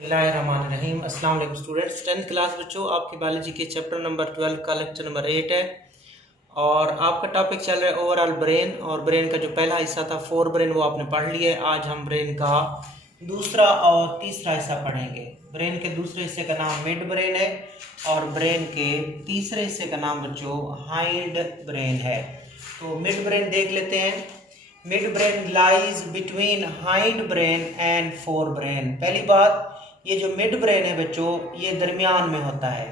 बिस्मिल्लाहिर्रहमानिर्रहीम। अस्सलाम वालेकुम स्टूडेंट्स। 10th क्लास बच्चों, आपकी बायोलॉजी के चैप्टर नंबर 12 का लेक्चर नंबर 8 है और आपका टॉपिक चल रहा है ओवरऑल ब्रेन। और ब्रेन का जो पहला हिस्सा था फोर ब्रेन वो आपने पढ़ लिया है। आज हम ब्रेन का दूसरा और तीसरा हिस्सा पढ़ेंगे। ब्रेन के दूसरे हिस्से का नाम मिड ब्रेन है और ब्रेन के तीसरे हिस्से का नाम बच्चों हाइंड ब्रेन है। तो मिड ब्रेन देख लेते हैं। Mid brain lies between hind brain and fore brain. पहली बात, ये जो मिड ब्रेन है बच्चों ये दरमियान में होता है।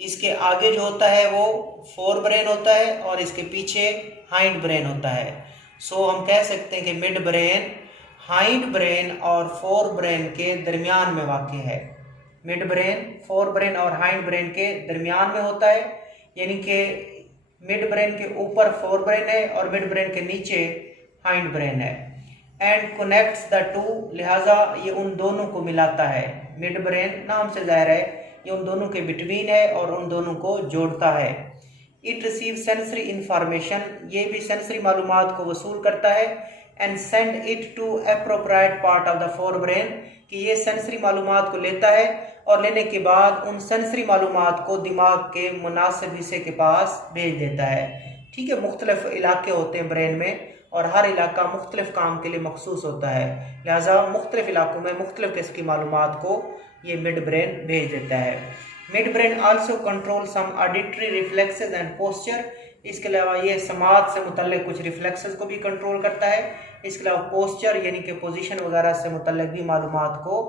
इसके आगे जो होता है वो फोर ब्रेन होता है और इसके पीछे हाइंड ब्रेन होता है। सो हम कह सकते हैं कि मिड ब्रेन हाइंड ब्रेन और फोर ब्रेन के दरमियान में वाक़ है। मिड ब्रेन फोर ब्रेन और हाइंड ब्रेन के दरमियान में होता है, यानी कि मिड ब्रेन के ऊपर फोर ब्रेन है और मिड ब्रेन के नीचे हाइंड ब्रेन है। एंड कनेक्ट्स द टू, लिहाजा ये उन दोनों को मिलाता है। मिड ब्रेन नाम से जाहिर है ये उन दोनों के बिटवीन है और उन दोनों को जोड़ता है। इट रिसीव सेंसरी इंफॉर्मेशन, ये भी सेंसरी मालूमात को वसूल करता है। And send it to appropriate part of the forebrain, कि ये सेंसरी मालूमात को लेता है और लेने के बाद उन सेंसरी मालूमात को दिमाग के मुनासिब हिस्से के पास भेज देता है। ठीक है, मुख्तलिफ इलाके होते हैं ब्रेन में और हर इलाका मुख्तलिफ काम के लिए मखसूस होता है, लिहाजा मुख्तलिफ इलाकों में मुख्तलिफ किस्म की मालूमात को ये मिड ब्रेन भेज देता है। Midbrain also control some auditory reflexes and posture, इसके अलावा ये समात से मुतल्लिक कुछ रिफ्लेक्सेस को भी कंट्रोल करता है। इसके अलावा पोस्चर यानी कि पोजीशन वगैरह से मुतल्लिक भी मालूमात को,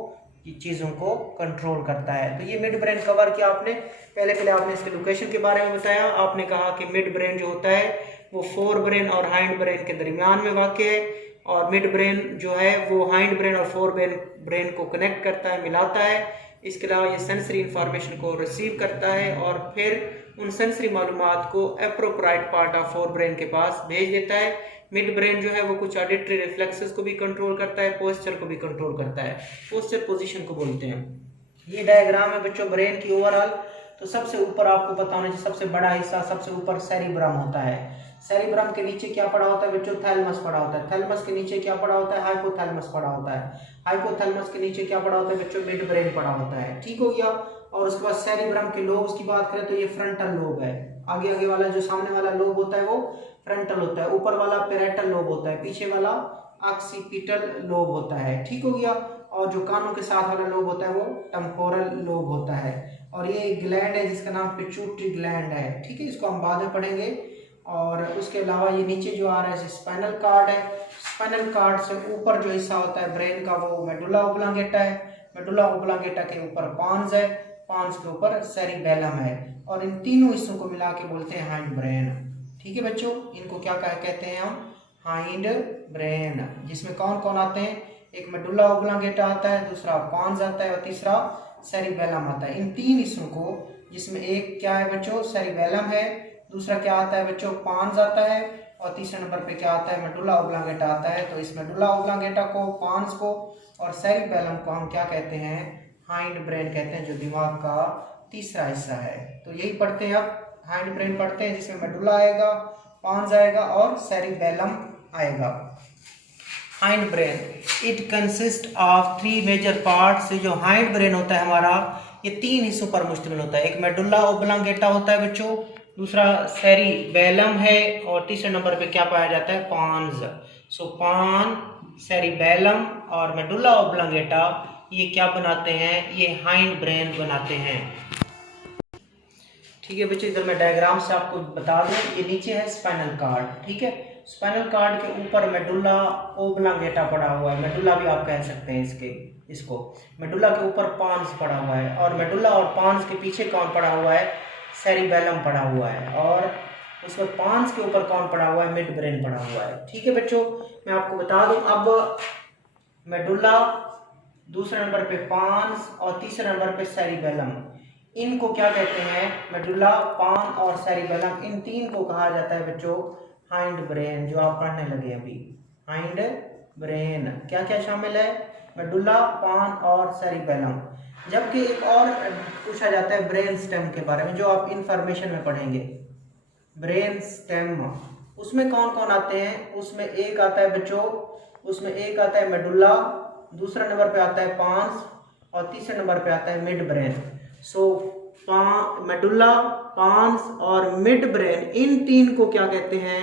चीज़ों को कंट्रोल करता है। तो ये मिड ब्रेन कवर किया आपने। पहले आपने इसके लोकेशन के बारे में बताया। आपने कहा कि मिड ब्रेन जो होता है वो फोर ब्रेन और हाइंड ब्रेन के दरमियान में वाक़ है और मिड ब्रेन जो है वो हाइंड ब्रेन और फोर ब्रेन को कनेक्ट करता है, मिलाता है। इसके अलावा ये सेंसरी इंफॉर्मेशन को रिसीव करता है और फिर उन सेंसरी मालूमात को appropriate part of fore brain के पास भेज देता है। मिड ब्रेन जो है वो कुछ ऑडिटरी रिफ्लेक्सेस को भी कंट्रोल करता है, पोस्चर को भी कंट्रोल करता है। पोस्चर पोजीशन को बोलते हैं। ये डायग्राम है बच्चों ब्रेन की ओवरऑल। तो सबसे ऊपर आपको पता होना चाहिए, सबसे बड़ा हिस्सा सबसे ऊपर सेरिब्रम होता है। सेरिब्रम के नीचे क्या पड़ा होता है बच्चों? थैलमस पड़ा होता है। थैलमस के नीचे क्या पड़ा होता है? हाइपोथैलमस पड़ा होता है। हाइपोथैलमस के नीचे क्या पड़ा होता है बच्चों? मिड ब्रेन पड़ा होता है। ठीक हो गया। और उसके बाद सेरिब्रम के लोब्स की बात करें तो ये फ्रंटल लोब है। आगे वाला जो सामने वाला लोब होता है वो फ्रंटल होता है। ऊपर वाला पेराइटल लोब होता है, पीछे वाला ऑक्सीपिटल लोब होता है। ठीक हो गया। और जो कानों के साथ वाला लोब होता है वो टेम्पोरल लोब होता है। और ये ग्लैंड है जिसका नाम पिट्यूटरी ग्लैंड है। ठीक है, इसको हम बाद में पढ़ेंगे। और उसके अलावा ये नीचे जो आ रहा है स्पाइनल कार्ड है। स्पाइनल कार्ड से ऊपर जो हिस्सा होता है ब्रेन का वो मेडुला ओब्लांगेटा है। मेडुला ओब्लांगेटा के ऊपर पांस है, पांस के ऊपर सेरिबेलम है और इन तीनों हिस्सों को मिला के बोलते हैं हाइंड ब्रेन। ठीक है बच्चों, इनको क्या कहते हैं हम? Hind brain. जिसमें कौन कौन आते हैं? एक मेडुला ओब्लांगेटा आता है, दूसरा पांस आता है और तीसरा सेरिबेलम आता है। इन तीन हिस्सों को, जिसमें एक क्या है बच्चों? सेरिबेलम है, दूसरा क्या आता है बच्चों? पांस आता है और तीसरे नंबर पे क्या आता है? मेडुला ओब्लांगेटा आता है। तो इस मेडुला ओब्लांगेटा को, पांस को और सेरिबेलम को हम क्या कहते हैं? हाइंड ब्रेन कहते हैं, जो दिमाग का तीसरा हिस्सा है। तो यही पढ़ते हैं अब, हाइंड ब्रेन पढ़ते हैं जिसमें मेडुला आएगा, पांस आएगा और सेरिबेलम आएगा। Hindbrain it consist of three major parts. जो हाइंड ब्रेन होता है हमारा ये तीन हिस्सों पर मुश्तमिल होता है। एक मेडुला ओब्लांगेटा होता है बच्चों, दूसरा सेरिबेलम है और तीसरे नंबर पे क्या पाया जाता है? पांस। सो पान, सेरिबेलम और मेडुला ओब्लांगेटा ये क्या बनाते हैं? ये हाइंड ब्रेन बनाते हैं। ठीक है बच्चों, इधर मैं डायग्राम से आपको बता दूं, ये नीचे है स्पाइनल कार्ड। ठीक है, स्पाइनल कार्ड के ऊपर मेडुला ओब्लांगेटा पड़ा हुआ है, मेडुला भी आप कह सकते हैं इसको। मेडुला के ऊपर पांस पड़ा हुआ है और मेडुला और पांस के पीछे कौन पड़ा हुआ है? सेरिबेलम पड़ा हुआ है। और उसमें पांस के ऊपर कौन पड़ा हुआ है? मिड ब्रेन पड़ा हुआ है। ठीक है बच्चों, मैं आपको बता दूं, अब मेडुला, दूसरे नंबर पे पांस और तीसरे नंबर पे सेरिबेलम, इनको क्या कहते हैं? मेडुला, पान और सेरिबेलम, इन तीन को कहा जाता है बच्चों हाइंड ब्रेन, जो आप पढ़ने लगे अभी। हाइंड ब्रेन क्या क्या शामिल है? मेडुला, पान और सेरिबेलम। जबकि एक और पूछा जाता है ब्रेन स्टेम के बारे में, जो आप इंफॉर्मेशन में पढ़ेंगे। ब्रेन स्टेम, उसमें कौन कौन आते हैं? उसमें एक आता है बच्चों, उसमें एक आता है मेडुला, दूसरा नंबर पे आता है पांस और तीसरे नंबर पे आता है मिड ब्रेन। सो मेडुला, पांस और मिड ब्रेन, इन तीन को क्या कहते हैं?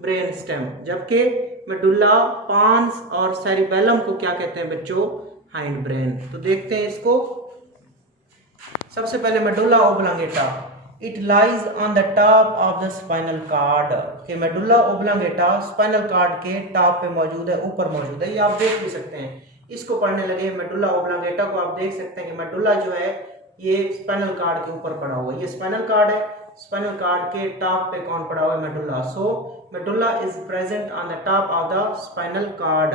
Brain stem. जबकि मेडुला, पांस और सेरिबेलम को क्या कहते हैं बच्चों? Hind brain. तो देखते हैं इसको। सबसे पहले medulla oblongata, it lies on the top of the spinal cord. कि मेडुला ओब्लांगेटा स्पाइनल कार्ड के टॉप पे मौजूद है, ऊपर मौजूद है। ये आप देख भी सकते हैं, इसको पढ़ने लगे मेडुला ओब्लांगेटा को आप देख सकते हैं कि मेडुला जो है ये स्पाइनल कार्ड के ऊपर पड़ा हुआ है। ये स्पाइनल कार्ड है, स्पाइनल कार्ड के टॉप पे कौन पड़ा हुआ है? Medulla. So medulla is present on the top of the spinal cord.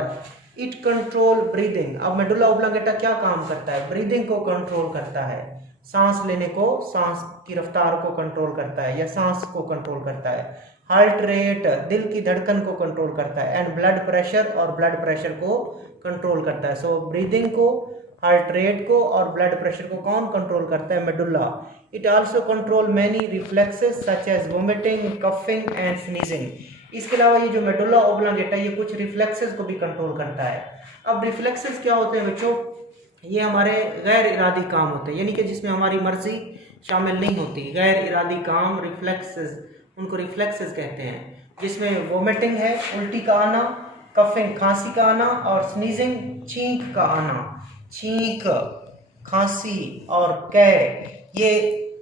It control breathing. अब मेडुला ओब्लांगेटा क्या काम करता है? ब्रीदिंग को कंट्रोल करता है, सांस लेने को, सांस की रफ्तार को कंट्रोल करता है या सांस को कंट्रोल करता है। हार्ट रेट, दिल की धड़कन को कंट्रोल करता है। एंड ब्लड प्रेशर, और ब्लड प्रेशर को कंट्रोल करता है। सो ब्रीदिंग को, हार्ट रेट को और ब्लड प्रेशर को कौन कंट्रोल करता है? Medulla. It also control many reflexes such as vomiting, coughing and sneezing. इसके अलावा ये जो मेडुला ओब्लांगेटा ये कुछ रिफ्लेक्सेस को भी कंट्रोल करता है। अब रिफ्लेक्सेस क्या होते हैं बच्चों? ये हमारे गैर इरादी काम होते हैं, यानी कि जिसमें हमारी मर्जी शामिल नहीं होती। गैर इरादी काम, रिफ्लेक्सेस, उनको रिफ्लेक्सेस कहते हैं। जिसमें वोमिटिंग है, उल्टी का आना, कफिंग, खांसी का आना, और स्नीजिंग, छींक का आना। छींक, खांसी और कै, ये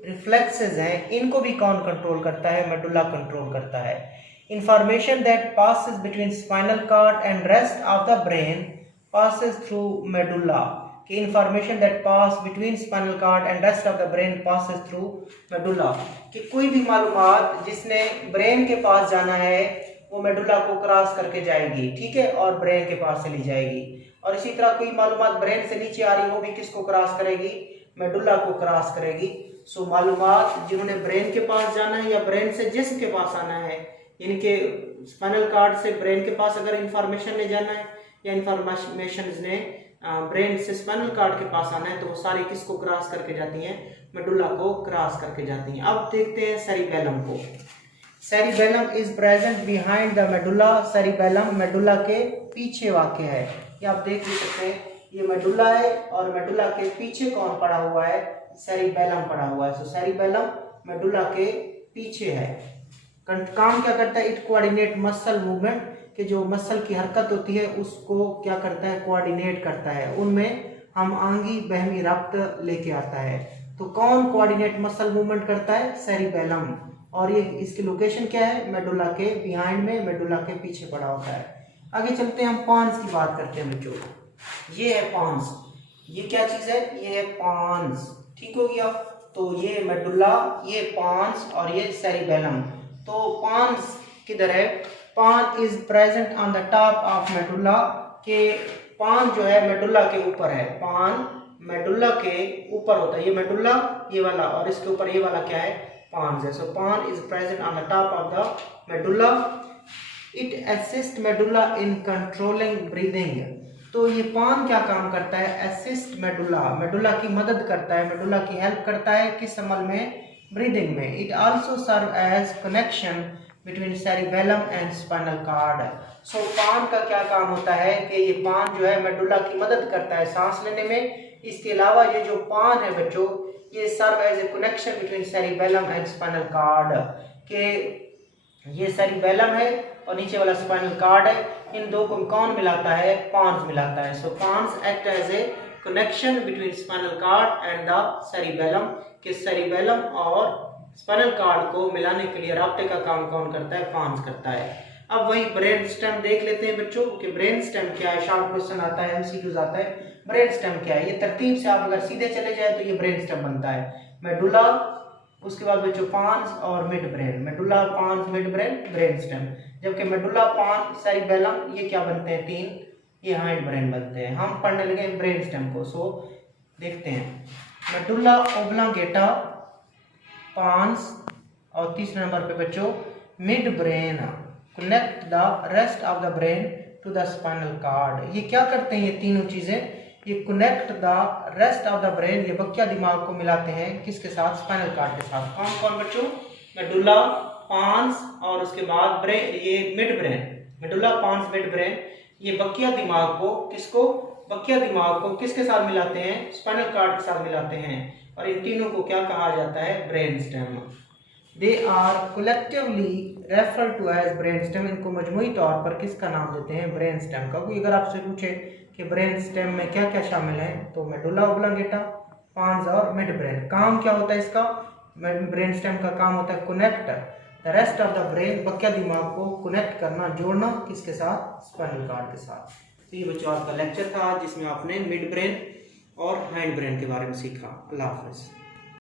रिफ्लेक्सेस हैं। इनको भी कौन कंट्रोल करता है? मेडुला कंट्रोल करता है। Information that passes between spinal cord and rest of the brain passes through medulla. कि information that pass between spinal cord and rest of the brain passes through medulla. कि कोई भी मालूमात जिसने ब्रेन के पास जाना है वो मेडुला को क्रॉस करके जाएगी, ठीक है, और ब्रेन के पास चली जाएगी। और इसी तरह कोई मालूमात ब्रेन से नीचे आ रही वो भी किसको क्रॉस करेगी? मेडुला को क्रॉस करेगी। सो मालूमात जिन्होंने ब्रेन के पास जाना है या ब्रेन से जिस्म के पास आना है, यानी कि स्पाइनल कॉर्ड से ब्रेन के पास अगर इंफॉर्मेशन ले जाना है या इंफॉर्मेशन ने ब्रेन से स्पाइनल कॉर्ड के पास आना है, तो वो सारी किसको क्रॉस करके जाती हैं? मेडुला को क्रॉस करके जाती हैं। अब देखते हैं सेरिबेलम को। Cerebellum is present behind the medulla. Cerebellum medulla के पीछे वाक़ है। ये आप देख भी सकते हैं, ये मेडुला है और मेडुला के पीछे कौन पड़ा हुआ है? सेरिबेलम पड़ा हुआ है। सो सेरिबेलम मेडुला के पीछे है। काम क्या करता है? इट कोऑर्डिनेट मसल मूवमेंट, कि जो मसल की हरकत होती है उसको क्या करता है? कोऑर्डिनेट करता है। उनमें हम आंगी बहमी रब्त लेके आता है। तो कौन कोऑर्डिनेट मसल मूवमेंट करता है? सेरिबेलम। और ये इसकी लोकेशन क्या है? मेडुला के बिहाइंड में, मेडुला के पीछे पड़ा होता है। आगे चलते हैं, हम पांस की बात करते हैं बच्चों। ये है पांस। ये क्या चीज है? ये है पांस, ठीक हो गया। तो ये मेडुला, ये पांस और ये सेरिबेलम। तो पांस किधर है? पान is present on the top of medulla. के पान जो है मेडुला के ऊपर है। पान मेडुला के ऊपर होता है। ये मेडुला, ये वाला, और इसके ऊपर ये वाला क्या है? पान है। सो पान is present on the top of the medulla. It assist medulla in controlling breathing. तो ये पान क्या काम करता है? असिस्ट मेडुला, मेडुला की मदद करता है, मेडुला की हेल्प करता है किस अमल में? ब्रीदिंग में। It also serve as connection between cerebellum and spinal cord. So pons का क्या काम होता है? कि ये पान जो है मेडुला की मदद करता है सांस लेने में। इसके अलावा ये जो पान है बच्चों, ये serve as a connection between cerebellum and spinal cord. के ये सेरिबेलम है और नीचे वाला स्पाइनल कॉर्ड है, इन दो को कौन मिलाता है? पांस मिलाता है। So pons act as a connection between spinal cord and the cerebellum. के सेरिबेलम और स्पाइनल कॉर्ड को मिलाने के लिए राब्ते का काम कौन करता है? पांस करता है। अब वही ब्रेन स्टेम देख लेते हैं बच्चों कि ब्रेन स्टेम क्या है। शॉर्ट क्वेश्चन आता है, एमसीक्यूज आता है, ब्रेन स्टेम क्या है। ये तरतीब से आप अगर सीधे चले जाए तो ये ब्रेन स्टेम बनता है। मेडुला, उसके बाद बच्चों पांस और midbrain. Medulla, pons, midbrain, brain stem. जबकि मेडुला, पांस, सेरिबेलम ये क्या बनते हैं? तीन, ये हाइंड ब्रेन बनते हैं। हम पढ़ने लगे ब्रेन स्टेम को। सो देखते हैं, मेडुला ओब्लांगेटा, पांस, और तीसरे नंबर पे बच्चों midbrain connect the rest of the brain to the spinal cord. ये क्या करते हैं? ये तीनों चीजें, ये connect the rest of the brain, ये बकिया दिमाग को मिलाते हैं किसके साथ? स्पाइनल कॉर्ड के साथ। कौन कौन बच्चों? मेडुला, पांस और उसके बाद ब्रेन, ये midbrain. Medulla, pons, midbrain, ये बकिया दिमाग को किसको? बकिया दिमाग को किसके साथ मिलाते हैं? स्पाइनल कार्ड के साथ मिलाते हैं, और इन तीनों को क्या कहा जाता है? Brain stem. They are collectively refer to as brain stem. इनको मजमूई तौर पर किसका नाम देते हैं? ब्रेन स्टेम का। कोई अगर आपसे पूछे कि ब्रेन स्टेम में क्या क्या शामिल है, तो मेडुला ओब्लांगेटा, पांस और मिड ब्रेन। काम क्या होता है इसका? ब्रेन स्टेम का काम होता है connect the rest of the brain, बकिया दिमाग को कनेक्ट करना, जोड़ना किसके साथ? स्पाइनल कार्ड के साथ। तो ये बच्चों आपका लेक्चर था जिसमें आपने मिड ब्रेन और हाइंड ब्रेन के बारे में सीखा। अल्लाह हाफिज़।